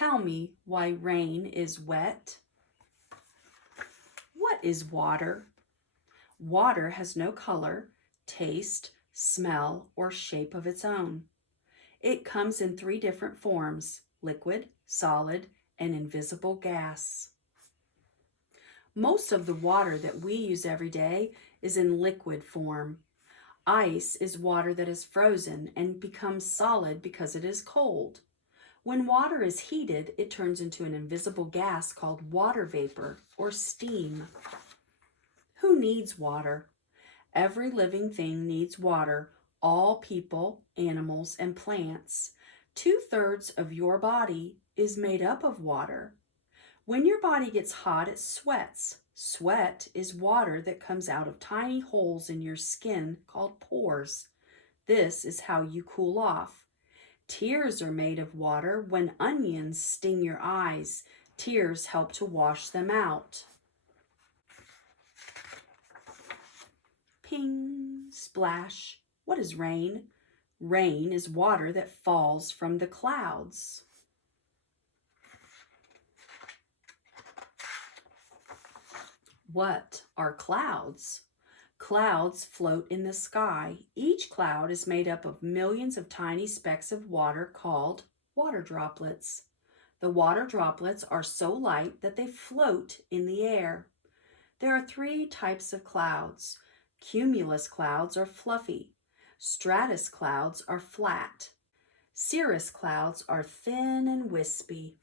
Tell me why rain is wet. What is water? Water has no color, taste, smell, or shape of its own. It comes in 3 different forms: liquid, solid, and invisible gas. Most of the water that we use every day is in liquid form. Ice is water that is frozen and becomes solid because it is cold. When water is heated, it turns into an invisible gas called water vapor or steam. Who needs water? Every living thing needs water. All people, animals, and plants. 2/3 of your body is made up of water. When your body gets hot, it sweats. Sweat is water that comes out of tiny holes in your skin called pores. This is how you cool off. Tears are made of water. When onions sting your eyes, tears help to wash them out. Ping, splash. What is rain? Rain is water that falls from the clouds. What are clouds? Clouds float in the sky. Each cloud is made up of millions of tiny specks of water called water droplets. The water droplets are so light that they float in the air. There are 3 types of clouds. Cumulus clouds are fluffy. Stratus clouds are flat. Cirrus clouds are thin and wispy.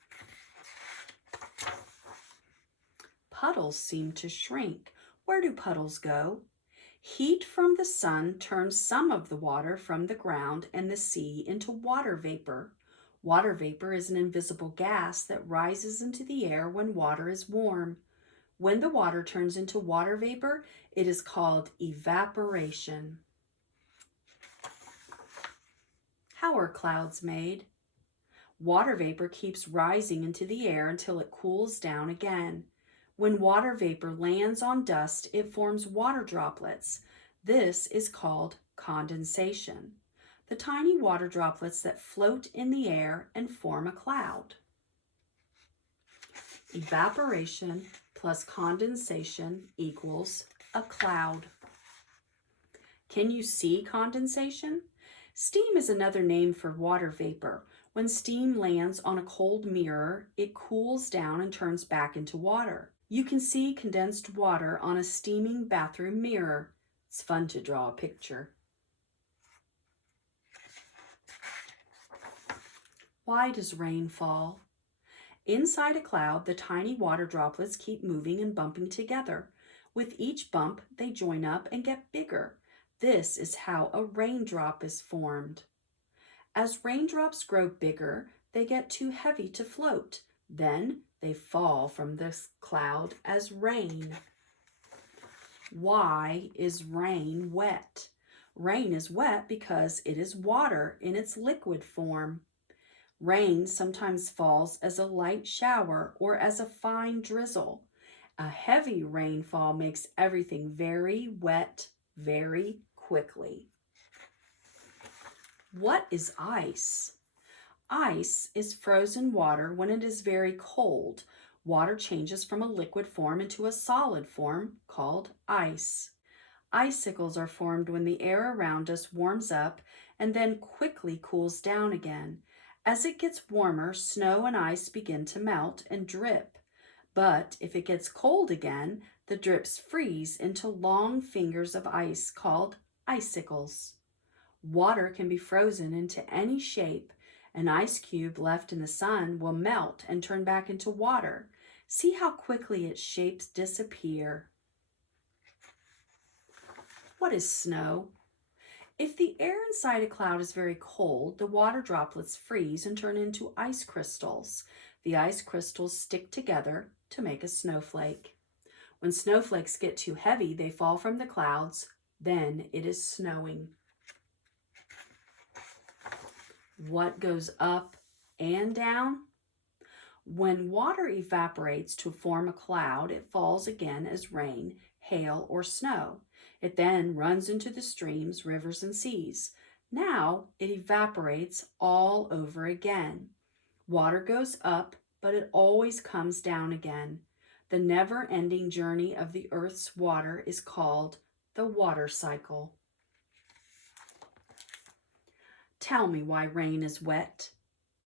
Puddles seem to shrink. Where do puddles go? Heat from the sun turns some of the water from the ground and the sea into water vapor. Water vapor is an invisible gas that rises into the air when water is warm. When the water turns into water vapor, it is called evaporation. How are clouds made? Water vapor keeps rising into the air until it cools down again. When water vapor lands on dust, it forms water droplets. This is called condensation. The tiny water droplets that float in the air and form a cloud. Evaporation plus condensation equals a cloud. Can you see condensation? Steam is another name for water vapor. When steam lands on a cold mirror, it cools down and turns back into water. You can see condensed water on a steaming bathroom mirror. It's fun to draw a picture. Why does rain fall? Inside a cloud, the tiny water droplets keep moving and bumping together. With each bump, they join up and get bigger. This is how a raindrop is formed. As raindrops grow bigger, they get too heavy to float. Then they fall from this cloud as rain. Why is rain wet? Rain is wet because it is water in its liquid form. Rain sometimes falls as a light shower or as a fine drizzle. A heavy rainfall makes everything very wet very quickly. What is ice? Ice is frozen water when it is very cold. Water changes from a liquid form into a solid form called ice. Icicles are formed when the air around us warms up and then quickly cools down again. As it gets warmer, snow and ice begin to melt and drip. But if it gets cold again, the drips freeze into long fingers of ice called icicles. Water can be frozen into any shape. An ice cube left in the sun will melt and turn back into water. See how quickly its shapes disappear. What is snow? If the air inside a cloud is very cold, the water droplets freeze and turn into ice crystals. The ice crystals stick together to make a snowflake. When snowflakes get too heavy, they fall from the clouds. Then it is snowing. What goes up and down? When water evaporates to form a cloud, it falls again as rain, hail, or snow. It then runs into the streams, rivers, and seas. Now it evaporates all over again. Water goes up, but it always comes down again. The never-ending journey of the earth's water is called the water cycle. Tell me why rain is wet.